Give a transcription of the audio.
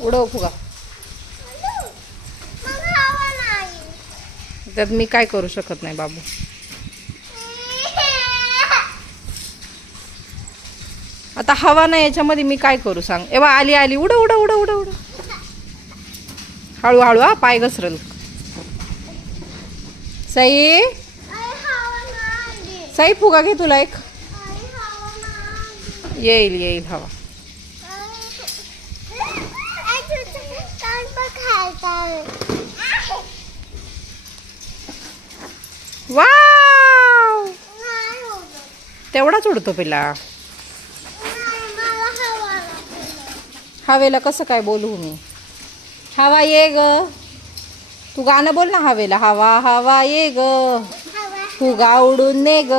उडव फुगा. त्यात मी काय करू शकत नाही बाबू. आता हवा नाही याच्यामध्ये मी काय करू सांग. एव्हा आली आली. उड उड उड उड उड. हळूहळू हा, पाय घसरल. साई साई फुगा घे तुला एक. येईल येईल हवा. वाव, तेवढाच उडतो पिला. हवेला कसं काय बोलू मी. हवा ये ग. तू गाणं बोल ना हवेला. हवा हवा ये ग, फुगा उडून ने ग.